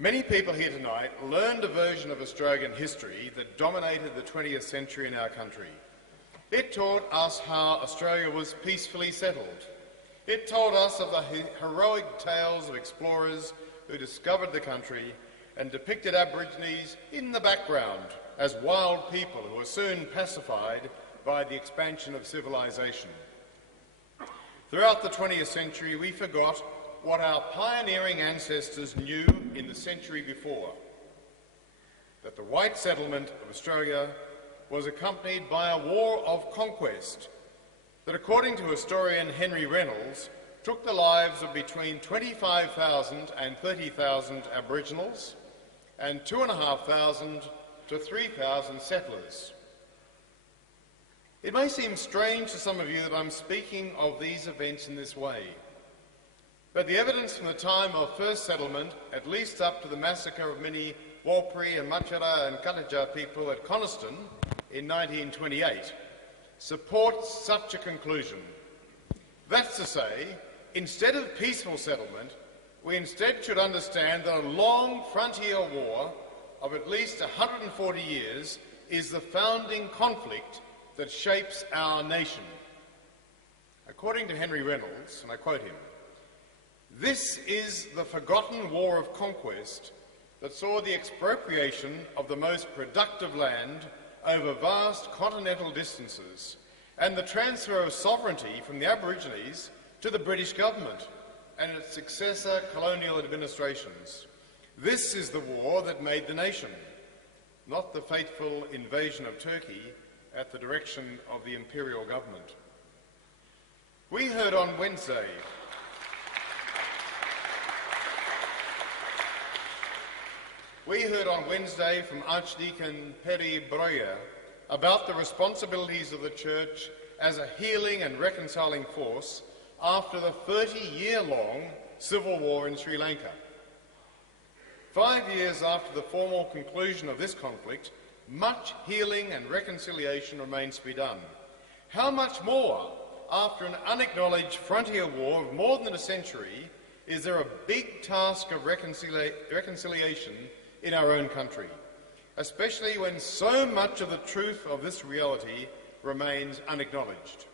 Many people here tonight learned a version of Australian history that dominated the 20th century in our country. It taught us how Australia was peacefully settled. It told us of the heroic tales of explorers who discovered the country and depicted Aborigines in the background as wild people who were soon pacified by the expansion of civilization. Throughout the 20th century, we forgot what our pioneering ancestors knew in the century before, that the white settlement of Australia was accompanied by a war of conquest that, according to historian Henry Reynolds, took the lives of between 25,000 and 30,000 Aboriginals and 2,500 to 3,000 settlers. It may seem strange to some of you that I'm speaking of these events in this way, but the evidence from the time of first settlement, at least up to the massacre of many Warlpiri and Matjara and Kataja people at Coniston in 1928, supports such a conclusion. That's to say, instead of peaceful settlement, we instead should understand that a long frontier war of at least 140 years is the founding conflict that shapes our nation. According to Henry Reynolds, and I quote him, "This is the forgotten war of conquest that saw the expropriation of the most productive land over vast continental distances and the transfer of sovereignty from the Aborigines to the British government and its successor colonial administrations. This is the war that made the nation, not the fateful invasion of Turkey at the direction of the imperial government." We heard on Wednesday from Archdeacon Philip Freier about the responsibilities of the Church as a healing and reconciling force after the 30-year-long civil war in Sri Lanka. 5 years after the formal conclusion of this conflict, much healing and reconciliation remains to be done. How much more, after an unacknowledged frontier war of more than a century, is there a big task of reconciliation in our own country, especially when so much of the truth of this reality remains unacknowledged.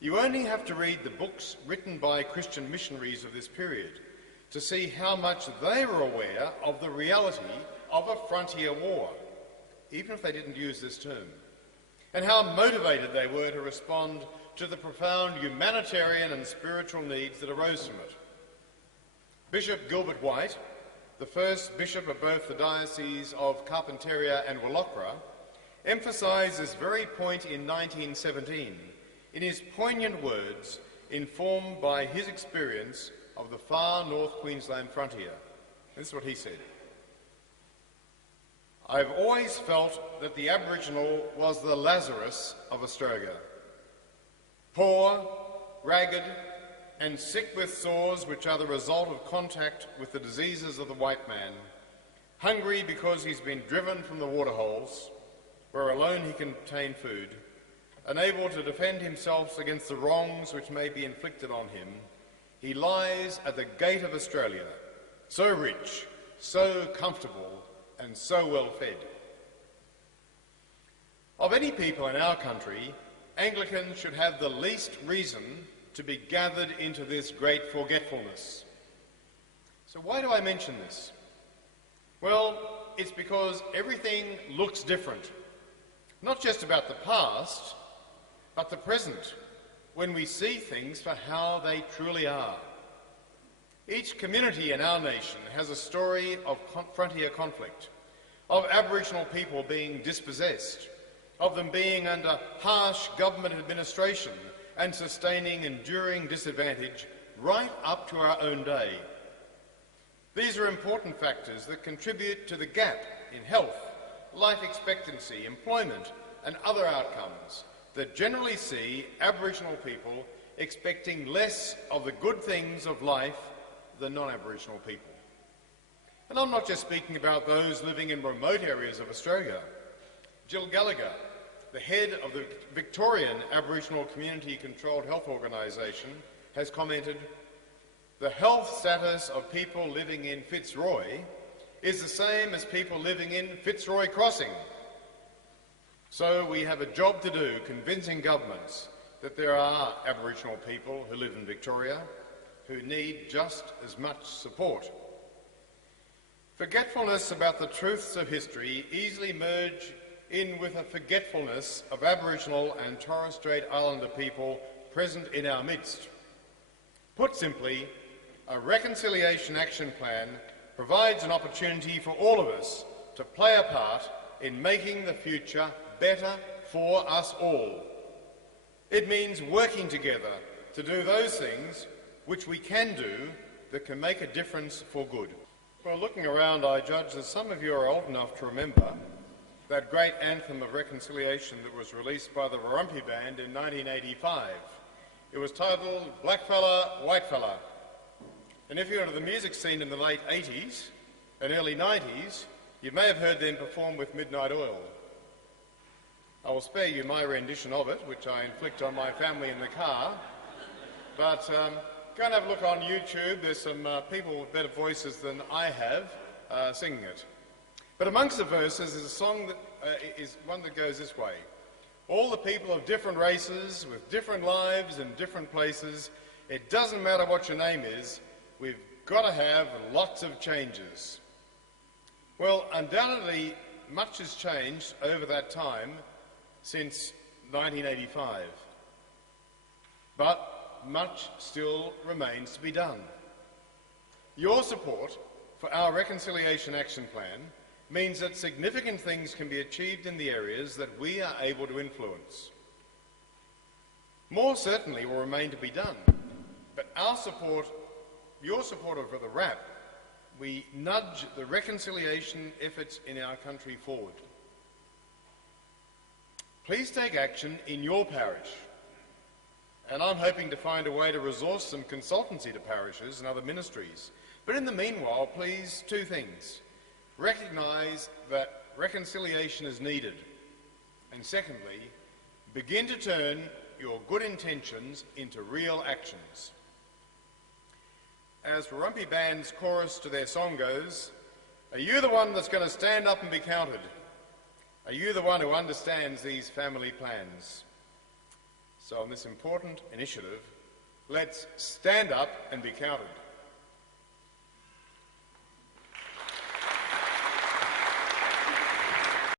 You only have to read the books written by Christian missionaries of this period to see how much they were aware of the reality of a frontier war, even if they didn't use this term, and how motivated they were to respond to the profound humanitarian and spiritual needs that arose from it. Bishop Gilbert White, the first bishop of both the Diocese of Carpentaria and Wallachra, emphasised this very point in 1917 in his poignant words informed by his experience of the far North Queensland frontier. This is what he said. "I've always felt that the Aboriginal was the Lazarus of Australia. Poor, ragged, and sick with sores which are the result of contact with the diseases of the white man, hungry because he's been driven from the waterholes, where alone he can obtain food, unable to defend himself against the wrongs which may be inflicted on him, he lies at the gate of Australia, so rich, so comfortable, and so well fed." Of any people in our country, Anglicans should have the least reason to be gathered into this great forgetfulness. So why do I mention this? Well, it's because everything looks different, not just about the past, but the present, when we see things for how they truly are. Each community in our nation has a story of frontier conflict, of Aboriginal people being dispossessed, of them being under harsh government administration and sustaining enduring disadvantage right up to our own day. These are important factors that contribute to the gap in health, life expectancy, employment and other outcomes that generally see Aboriginal people expecting less of the good things of life than non-Aboriginal people. And I'm not just speaking about those living in remote areas of Australia. Jill Gallagher, the head of the Victorian Aboriginal Community Controlled Health Organisation, has commented, the health status of people living in Fitzroy is the same as people living in Fitzroy Crossing. So we have a job to do convincing governments that there are Aboriginal people who live in Victoria who need just as much support. Forgetfulness about the truths of history easily merge in with a forgetfulness of Aboriginal and Torres Strait Islander people present in our midst. Put simply, a reconciliation action plan provides an opportunity for all of us to play a part in making the future better for us all. It means working together to do those things which we can do that can make a difference for good. Well, looking around, I judge that some of you are old enough to remember that great anthem of reconciliation that was released by the Warumpi Band in 1985. It was titled Black Fella, White Fella. And if you're into the music scene in the late 80s and early 90s, you may have heard them perform with Midnight Oil. I will spare you my rendition of it, which I inflict on my family in the car, but go and have a look on YouTube. There's some people with better voices than I have singing it. But amongst the verses is a song that is one that goes this way. All the people of different races, with different lives in different places, it doesn't matter what your name is, we've got to have lots of changes. Well, undoubtedly, much has changed over that time since 1985. But much still remains to be done. Your support for our Reconciliation Action Plan means that significant things can be achieved in the areas that we are able to influence. More certainly will remain to be done, but your support for the RAP, we nudge the reconciliation efforts in our country forward. Please take action in your parish. And I'm hoping to find a way to resource some consultancy to parishes and other ministries. But in the meanwhile, please, two things. Recognise that reconciliation is needed. And secondly, begin to turn your good intentions into real actions. As Warumpi Band's chorus to their song goes, are you the one that's going to stand up and be counted? Are you the one who understands these family plans? So on this important initiative, let's stand up and be counted.